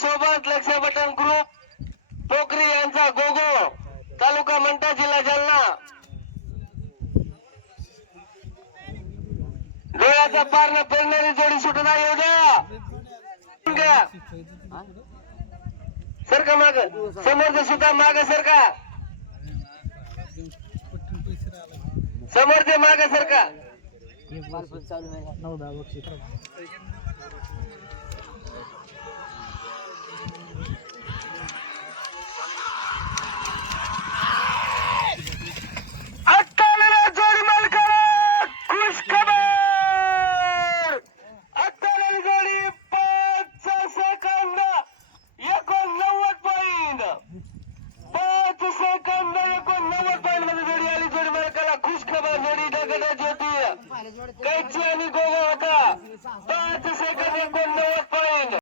सोबत लक्ष button group पोखरी यांचा गोगो तालुका मंठा जिल्हा जालना डोळ्याचा पारणं पेरणारी जोडी सुटना येऊ द्या सरका माग समोरचं सुद्धा माग सरका समोरचे माग सरका कैची आणि गोगा होता 5 सेकंद 89 पॉइंट